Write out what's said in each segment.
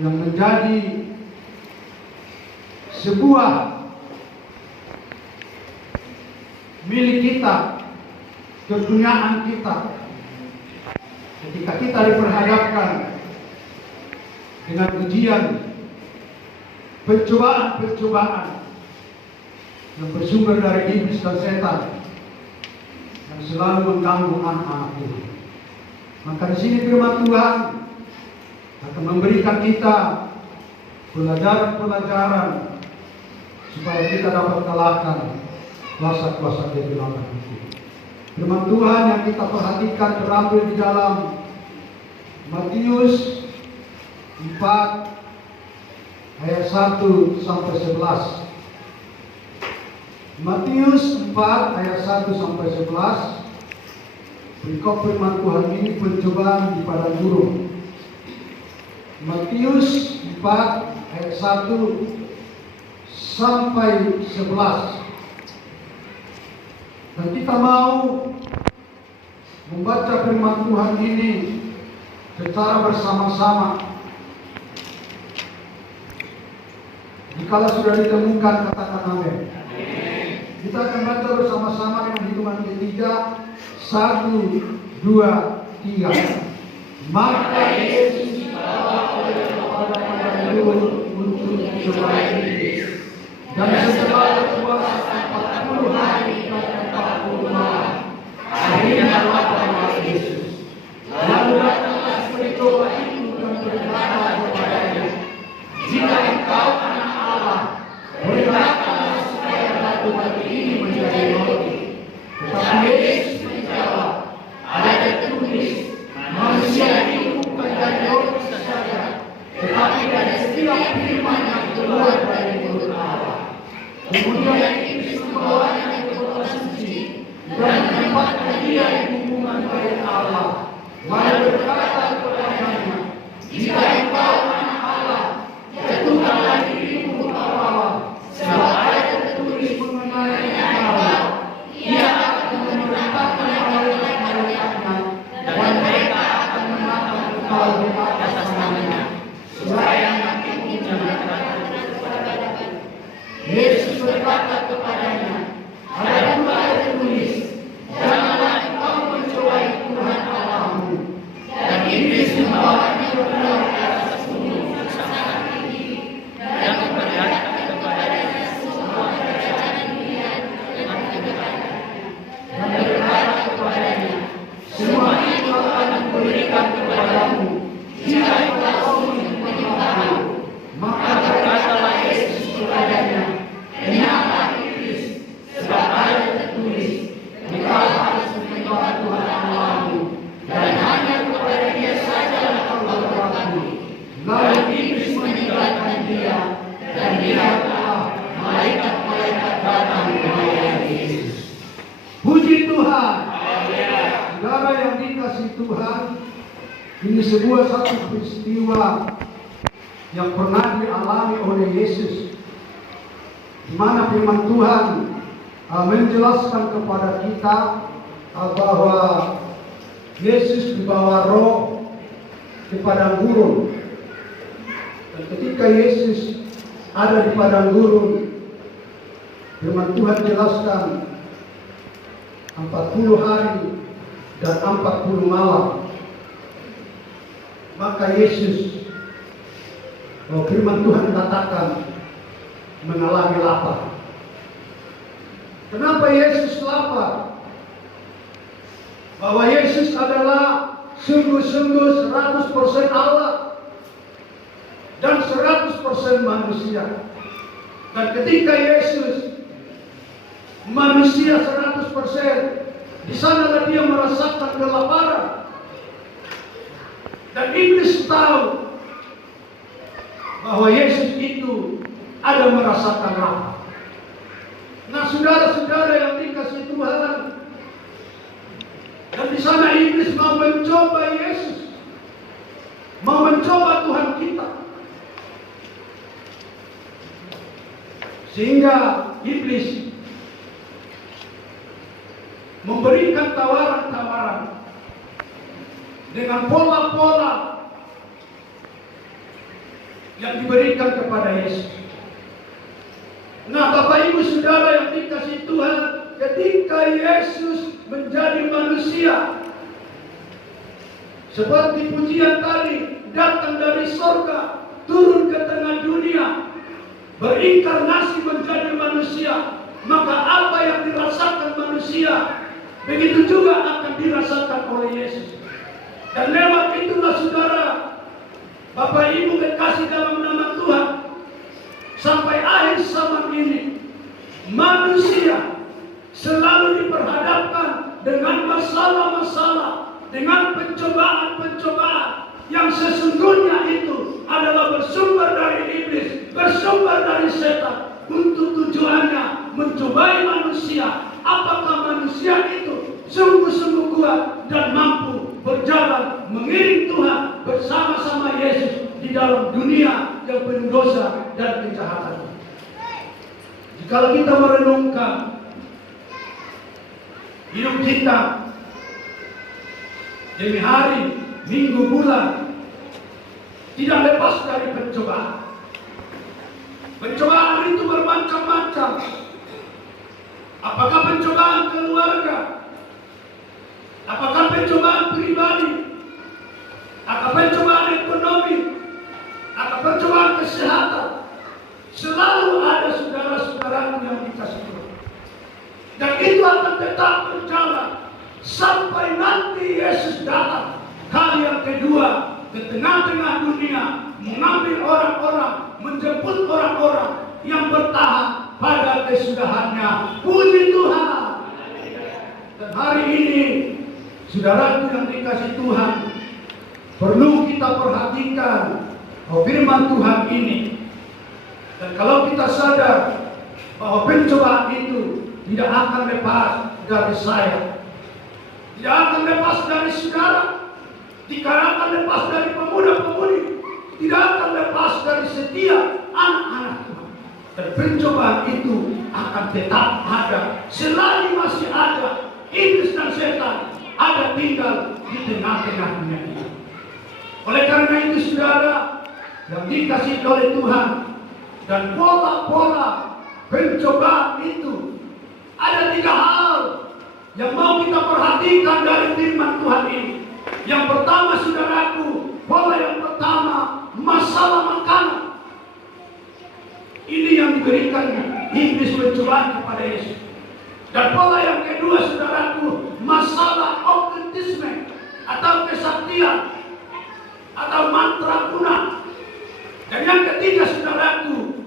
yang menjadi sebuah milik kita, keduniaan kita. Ketika kita diperhadapkan dengan ujian, pencobaan yang bersumber dari iblis dan setan yang selalu mengganggu anak-anak Tuhan. Maka di sini firman Tuhan akan memberikan kita pelajaran-pelajaran supaya kita dapat kalahkan kuasa-kuasa kegelapan itu. Firman Tuhan yang kita perhatikan terambil di dalam Matius 4 ayat 1 sampai 11. Matius 4 ayat 1 sampai 11. Berikut firman Tuhan ini pencobaan di padang gurun. Matius 4 ayat 1 sampai 11. Dan kita mau membaca firman Tuhan ini secara bersama-sama. Jikalau sudah ditemukan, katakan amin. Kita akan baca bersama-sama dengan hitungan ketiga. 1, 2, 3. Maka Yesus dibawa oleh kepada padang gurun untuk dicobai iblis. Dan setelah berpuasa 40 hari dan 40 malam, akhirnya lapar Yesus. Lalu datanglah pencoba itu dan berkata kepadanya, jika engkau anak Allah, berkatalah supaya batu-batu ini menjadi roti. Tetapi Yesus menjawab, ada tertulis, manusia hidup bukan dari roti saja, tetapi dari setiap firman yang keluar dari mulut Allah. Kemudian iblis membawanya ke kota suci dan menempatkan dia di hubungan bait Allah. Lalu berkata kepadanya, jika engkau anak Allah, jatuhkanlah dirimu ke bawah, sebab ada tertulis mengenai Allah, ia akan memerintahkan malaikat-malaikatnya, dan mereka akan menatang engkau di atas tangannya, supaya nantimu jangan terjatuh kepada batu. Yesus berkata kepadanya, ada pula tertulis, janganlah engkau mencobai Tuhan Allahmu. Dan iblis membawanya keluar ke atas gunung yang sangat tinggi, dan memperlihatkan kepadanya semua kerajaan dunia dengan kebenaran. Dan berkata kepadanya, semua itu akan kuberikan kepadamu, jika engkau menyembahku. Maka berkatalah Yesus kepadanya, kenyanglah iblis, sebab ada tertulis, engkau harus menyembah Tuhan Allahmu, dan hanya kepada Dia sajalah engkau berbakti. Lalu iblis meninggalkan dia, dan lihatlah malaikat-malaikat datang melayani Yesus. Puji Tuhan. Saudara yang dikasihi Tuhan, ini sebuah satu peristiwa yang pernah dialami oleh Yesus, di mana firman Tuhan menjelaskan kepada kita bahwa Yesus dibawa roh ke padang gurun. Dan ketika Yesus ada di padang gurun, firman Tuhan jelaskan 40 hari dan 40 malam. Maka Yesus, firman Tuhan katakan, mengalami lapar. Kenapa Yesus lapar? Bahwa Yesus adalah sungguh-sungguh 100% Allah dan 100% manusia. Dan ketika Yesus manusia 100%, di sanalah dia merasakan kelaparan. Dan iblis tahu bahwa Yesus itu ada merasakan lapar. Nah, saudara-saudara yang dikasihi Tuhan, dan di sana iblis mau mencoba Yesus, mau mencoba Tuhan kita, sehingga iblis memberikan tawaran-tawaran dengan pola-pola yang diberikan kepada Yesus. Nah, Bapak Ibu Saudara yang dikasihi Tuhan, ketika Yesus menjadi manusia, seperti pujian tadi, datang dari surga, turun ke tengah dunia, berinkarnasi menjadi manusia, maka apa yang dirasakan manusia, begitu juga akan dirasakan oleh Yesus. Dan lewat itulah saudara, Bapak Ibu kekasih dalam nama Tuhan, sampai akhir zaman ini, manusia selalu diperhadapkan dengan masalah-masalah, dengan pencobaan-pencobaan yang sesungguhnya itu adalah bersumber dari iblis, bersumber dari setan, untuk tujuannya mencobai manusia. Apakah manusia itu sungguh-sungguh kuat dan mampu berjalan mengiring Tuhan bersama-sama Yesus di dalam dunia yang penuh dosa dan kejahatan. Jika kita merenungkan hidup kita demi hari, minggu, bulan, tidak lepas dari pencobaan. Pencobaan itu bermacam-macam. Apakah pencobaan keluarga? Apakah pencobaan pribadi? Apakah pencobaan ekonomi? Apakah pencobaan kesehatan? Selalu ada saudara-saudaraku yang dikasih Tuhan. Dan itu akan tetap berjalan sampai nanti Yesus datang kali yang kedua ke tengah-tengah dunia, mengambil orang-orang, menjemput orang-orang yang bertahan pada kesudahannya. Puji Tuhan. Dan hari ini, saudaraku yang dikasih Tuhan, perlu kita perhatikan firman Tuhan ini. Dan kalau kita sadar bahwa pencobaan itu tidak akan lepas dari saya, tidak akan lepas dari saudara, tidak akan lepas dari pemuda-pemudi, tidak akan lepas dari setiap anak-anak Tuhan. Dan pencobaan itu akan tetap ada selagi masih ada iblis dan setan ada tinggal di tengah-tengah dunia ini. Oleh karena itu saudara yang dikasihi oleh Tuhan, dan pola-pola pencobaan itu ada 3 hal yang mau kita perhatikan dari firman Tuhan ini. Yang pertama saudaraku, pola yang pertama, masalah makanan. Ini yang diberikan iblis pencobaan kepada Yesus. Dan pola yang kedua saudaraku, masalah okkultisme atau kesaktian atau mantra guna. Dan yang ketiga saudaraku,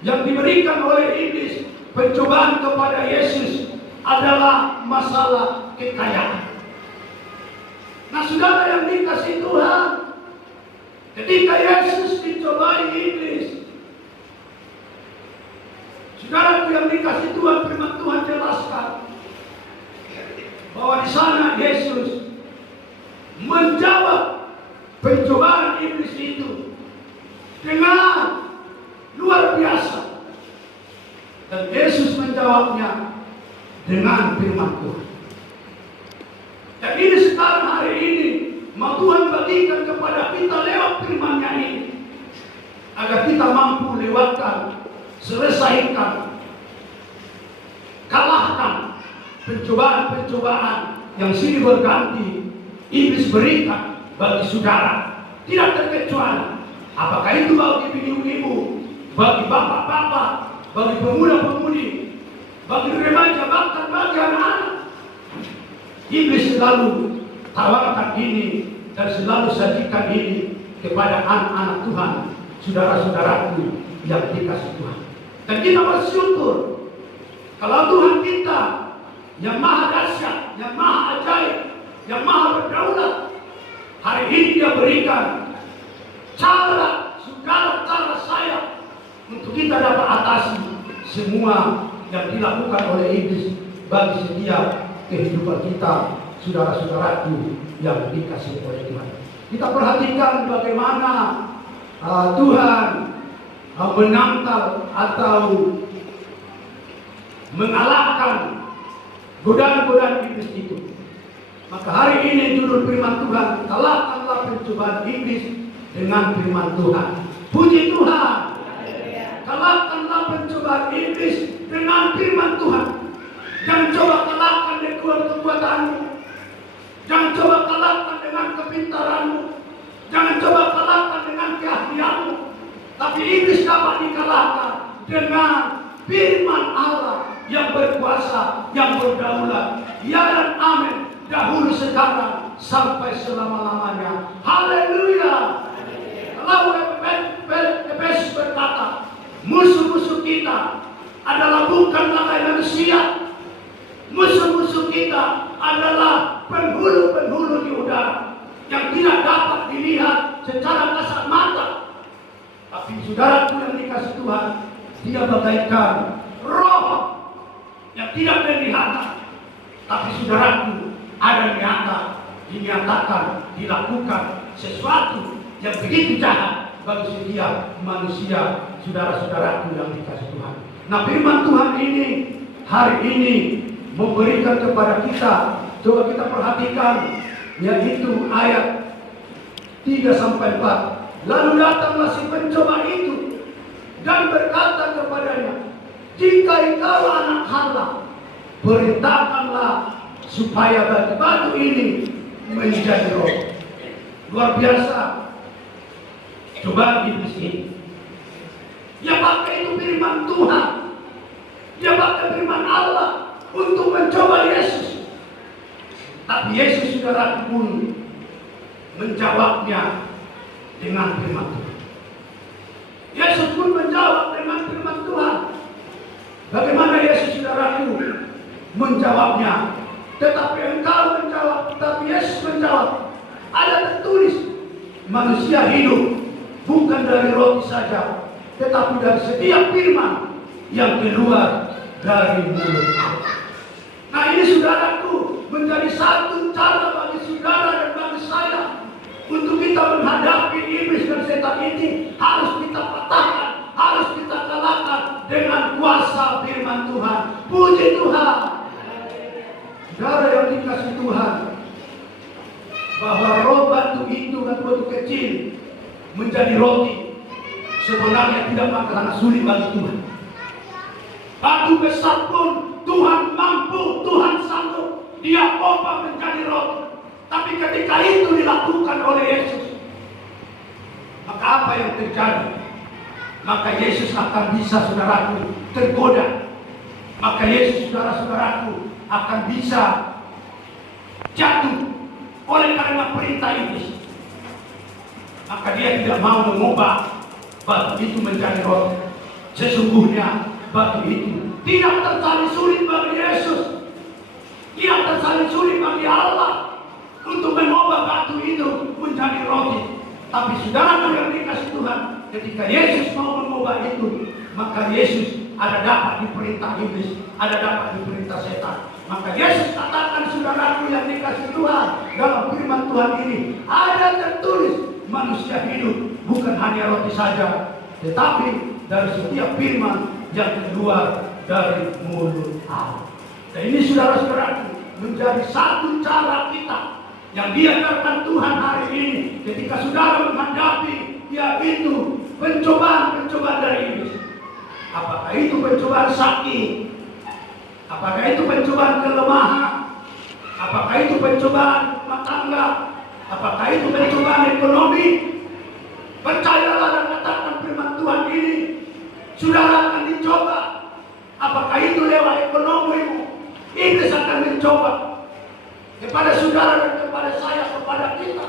yang diberikan oleh iblis pencobaan kepada Yesus adalah masalah kekayaan. Nah saudara yang dikasihi Tuhan, ketika Yesus dicobai iblis, saudara yang dikasihi Tuhan, firman Tuhan jelaskan bahwa di sana Yesus menjawab pencobaan iblis itu dengan luar biasa. Dan Yesus menjawabnya dengan firman Tuhan. Dan ini sekarang hari ini mau Tuhan bagikan kepada kita lewat firman-Nya ini, agar kita mampu lewatkan, selesaikan, kalahkan pencobaan-pencobaan yang silih berganti iblis berikan bagi saudara. Tidak terkecuali, apakah itu bagi ibu-ibu, bagi bapak-bapak, bagi pemuda-pemudi, bagi remaja, bahkan bagi anak-anak. Iblis selalu tawarkan ini dan selalu sajikan ini kepada anak-anak Tuhan, saudara-saudaraku yang dikasihi Tuhan. Dan kita bersyukur kalau Tuhan kita yang maha dahsyat, yang maha ajaib, yang maha berdaulat, hari ini Dia berikan segala cara saya untuk kita dapat atasi semua yang dilakukan oleh iblis bagi setiap kehidupan kita, saudara-saudaraku yang dikasihi oleh Tuhan. Kita perhatikan bagaimana Tuhan menangkal atau mengalahkan godaan-godaan iblis itu. Maka hari ini judul firman Tuhan, kalahkanlah pencobaan iblis dengan firman Tuhan. Puji Tuhan. Kalahkanlah pencobaan iblis dengan firman Tuhan. Jangan coba kalahkan dengan kekuatanmu. Jangan coba kalahkan dengan kepintaranmu. Jangan coba kalahkan dengan keahlianmu. Tapi iblis dapat dikalahkan dengan firman Allah yang berkuasa, yang berdaulat. Ya dan amin. Dahulu, sekarang, sampai selama-lamanya. Haleluya. Kalau Efesus berkata, musuh-musuh kita adalah bukan lawan manusia. Musuh-musuh kita adalah penghulu-penghulu di udara yang tidak dapat dilihat secara kasat mata. Tapi saudaraku yang dikasih Tuhan, dia bagaikan roh yang tidak kelihatan. Tapi saudaraku, ada nyata, dinyatakan, dilakukan sesuatu yang begitu jahat bagi setiap manusia, saudara-saudaraku yang dikasih Tuhan. Nah, firman Tuhan ini hari ini memberikan kepada kita, coba kita perhatikan, yaitu ayat 3-4. Lalu datanglah si pencoba itu dan berkata kepadanya, jika engkau anak Allah, perintahkanlah supaya batu-batu ini menjadi roti. Luar biasa. Coba iblis ini. Dia pakai itu firman Tuhan. Dia pakai firman Allah untuk mencoba Yesus. Tapi Yesus saudara pun menjawabnya dengan firman Tuhan. Yesus pun menjawab dengan firman Tuhan. Bagaimana Yesus saudaraku menjawabnya? Tetapi engkau menjawab, tetapi Yesus menjawab, ada tertulis, manusia hidup bukan dari roti saja, tetapi dari setiap firman yang keluar dari mulut Allah. Nah, ini saudaraku menjadi satu cara bagi saudara dan bagi saya untuk kita menghadapi iblis dan setan ini. Harus kita patahkan, harus kita kalahkan dengan kuasa firman Tuhan. Puji Tuhan. Saudara yang dikasih Tuhan, bahwa roh batu itu dan batu kecil menjadi roti sebenarnya tidak bakalan sulit bagi Tuhan. Batu besar pun Tuhan mampu, Tuhan sanggup, dia ubah menjadi roti. Tapi ketika itu dilakukan oleh Yesus, maka apa yang terjadi? Maka Yesus akan bisa, saudaraku, tergoda. Maka Yesus, saudara-saudaraku, akan bisa jatuh oleh karena perintah iblis. Maka dia tidak mau mengubah batu itu menjadi roti. Sesungguhnya batu itu tidak terlalu sulit bagi Yesus, tidak terlalu sulit bagi Allah untuk mengubah batu itu menjadi roti. Tapi saudara yang dikasih Tuhan, ketika Yesus mau mengubah itu, maka Yesus ada dapat diperintah iblis, ada dapat diperintah setan. Maka Yesus katakan, saudaraku yang dikasih Tuhan, dalam firman Tuhan ini ada tertulis, manusia hidup bukan hanya roti saja, tetapi dari setiap firman yang keluar dari mulut Allah. Dan ini saudara-saudaraku menjadi satu cara kita yang diajarkan Tuhan hari ini ketika saudara menghadapi yaitu pencobaan-pencobaan dari iblis. Apakah itu pencobaan sakit? Apakah itu pencobaan kelemahan? Apakah itu pencobaan rumah tangga? Apakah itu pencobaan ekonomi? Percayalah dan katakan firman Tuhan ini, saudara akan dicoba. Apakah itu lewat ekonomimu? Iblis akan mencoba kepada saudara dan kepada saya, kepada kita.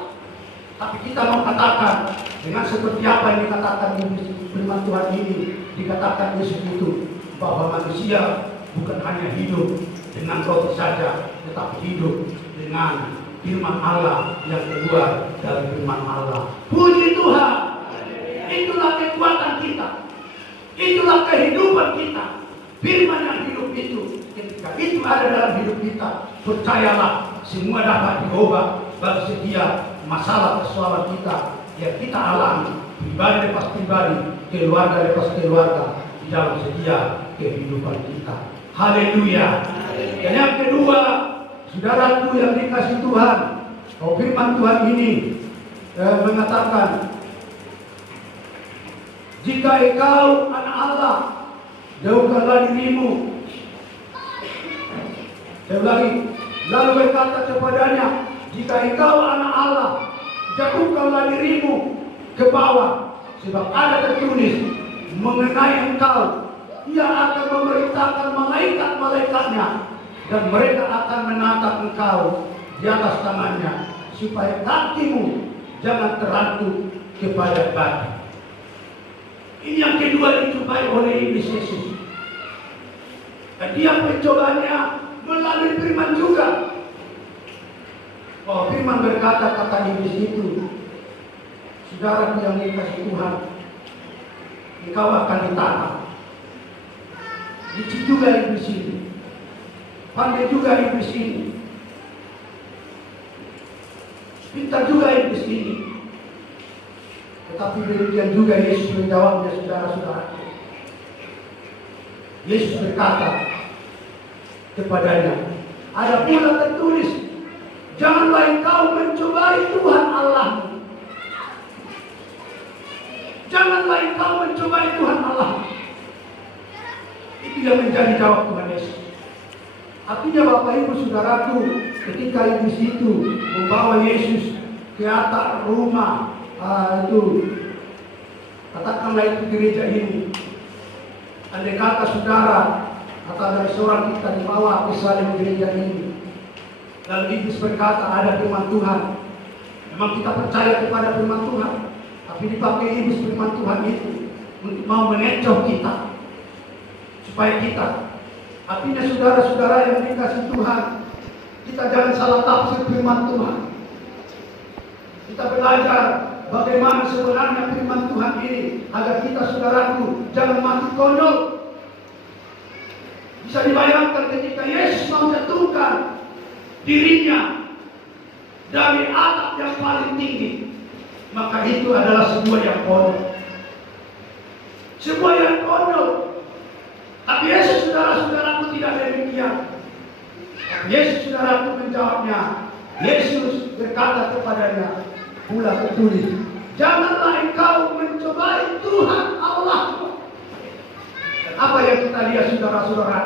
Tapi kita mau katakan dengan seperti apa yang dikatakan di firman Tuhan ini, dikatakan Yesus itu, bahwa manusia bukan hanya hidup dengan roti saja, tetapi hidup dengan firman Allah yang keluar dari firman Allah. Puji Tuhan. Itulah kekuatan kita, itulah kehidupan kita. Firman yang hidup itu, ketika itu ada dalam hidup kita, percayalah semua dapat diubah bagi setiap masalah persoalan kita yang kita alami, pribadi lepas pribadi, keluarga lepas keluarga, di dalam setiap kehidupan kita. Haleluya. Dan yang kedua, saudaraku yang dikasih Tuhan, firman Tuhan ini mengatakan Jika engkau anak Allah, jauhkanlah dirimu. Saya ulangi. Lalu berkata kepadanya, jika engkau anak Allah, jauhkanlah dirimu ke bawah, sebab ada tertulis mengenai engkau, ia akan memerintahkan malaikat-malaikatnya, dan mereka akan menatap engkau di atas tangannya, supaya kakimu jangan terantuk kepada batu. Ini yang kedua dicobai oleh iblis Yesus. Dan dia percobaannya melalui firman juga. Oh, firman berkata, kata iblis itu, saudaraku yang dikasihi Tuhan, engkau akan ditangkap. Licik juga iblis ini, pandai juga iblis ini, pintar juga iblis ini. Tetapi demikian juga Yesus menjawabnya, saudara-saudara. Yesus berkata kepadanya, ada pula tertulis, janganlah engkau mencobai Tuhan Allahmu. Janganlah engkau mencobai Tuhan Allahmu. Itu yang menjadi jawab Tuhan Yesus. Artinya Bapak Ibu Saudaraku, ketika iblis itu membawa Yesus ke atap rumah, itu katakanlah itu gereja ini, andai kata saudara atau ada seorang kita dibawa ke saling gereja ini, lalu iblis berkata ada firman Tuhan, memang kita percaya kepada firman Tuhan, tapi dipakai iblis firman Tuhan itu untuk mau mengecoh kita, supaya kita, artinya saudara-saudara yang dikasih Tuhan, kita jangan salah tafsir firman Tuhan. Kita belajar bagaimana sebenarnya firman Tuhan ini, agar kita, saudaraku, jangan mati konyol. Bisa dibayangkan ketika Yesus mau jatuhkan dirinya dari atap yang paling tinggi, maka itu adalah sebuah yang konyol. Sebuah yang konyol. Tapi Yesus, saudara-saudaraku, tidak demikian. Yesus, saudaraku, menjawabnya. Yesus berkata kepadanya, pula tertulis, janganlah engkau mencobai Tuhan Allahmu. Dan apa yang kita lihat, saudara-saudara,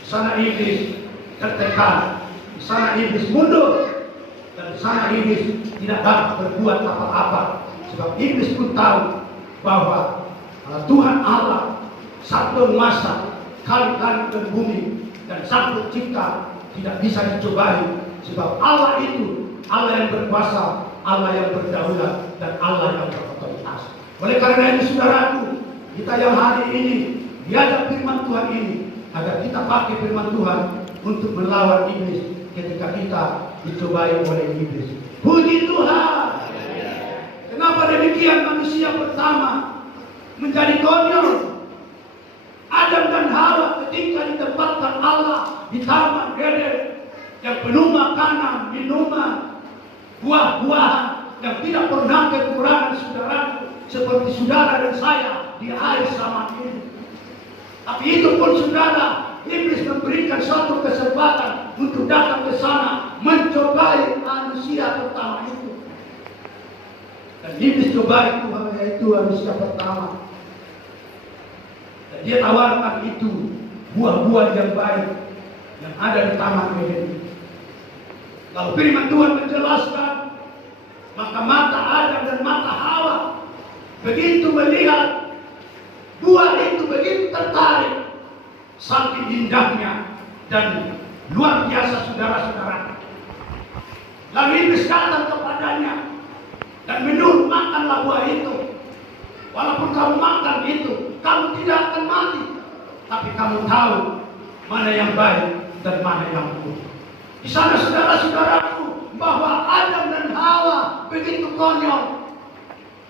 di sana iblis tertekan, di sana iblis mundur, dan di sana iblis tidak dapat berbuat apa-apa, sebab iblis pun tahu bahwa Tuhan Allah sang penguasa langit dan bumi dan sang pencipta tidak bisa dicobai, sebab Allah itu Allah yang berkuasa, Allah yang berdaulat, dan Allah yang berotoritas. Oleh karena itu, saudaraku, kita yang hari ini diajak firman Tuhan ini, agar kita pakai firman Tuhan untuk melawan iblis ketika kita dicobai oleh iblis. Puji Tuhan. Kenapa demikian? Manusia pertama menjadi konyol. Adam dan Hawa ketika ditempatkan Allah di Taman Eden yang penuh makanan, minuman, buah-buahan yang tidak pernah kekurangan, saudaraku, seperti saudara dan saya di air zaman ini. Tapi itu pun, saudara, iblis memberikan suatu kesempatan untuk datang ke sana mencobai manusia pertama itu. Dan iblis cobai itu manusia pertama. Dan dia tawarkan itu buah-buah yang baik yang ada di Taman Eden. Lalu firman Tuhan menjelaskan, maka mata Adam dan mata Hawa begitu melihat buah itu, begitu tertarik, saking indahnya dan luar biasa, saudara-saudara. Lalu iblis datang kepadanya dan menyuruh, makanlah buah itu. Walaupun kamu makan itu, kamu tidak akan mati, tapi kamu tahu mana yang baik dan mana yang buruk. Di sana, saudara-saudaraku, bahwa Adam dan Hawa begitu konyol.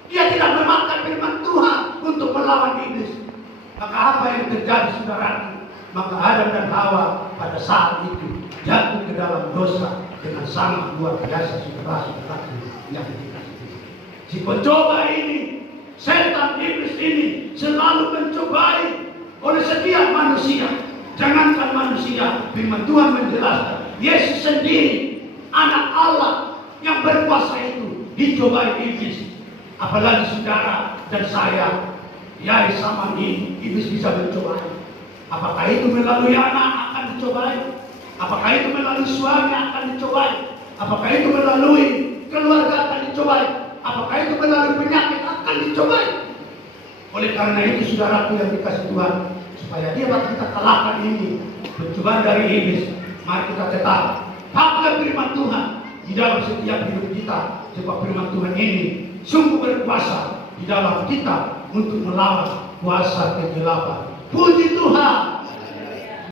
Dia tidak memakan firman Tuhan untuk melawan iblis. Maka apa yang terjadi, saudaraku? Maka Adam dan Hawa pada saat itu jatuh ke dalam dosa dengan sangat luar biasa, saudara-saudaraku yang dikasihi. Si pencoba ini, setan iblis ini, selalu mencobai oleh setiap manusia. Jangankan manusia, firman Tuhan menjelaskan, Yesus sendiri, anak Allah yang berkuasa itu, dicobai iblis. Apalagi saudara dan saya Ya sama ini iblis bisa mencobai. Apakah itu melalui anak akan dicobai? Apakah itu melalui suami akan dicobai? Apakah itu melalui keluarga akan dicobai? Apakah itu melalui penyakit akan dicobai? Oleh karena itu saudaraku yang dikasih Tuhan, supaya dia dapat kita kalahkan ini pencobaan dari iblis, mari kita tetap pakai firman Tuhan di dalam setiap hidup kita, sebab firman Tuhan ini sungguh berkuasa di dalam kita untuk melawan kuasa kegelapan. Puji Tuhan.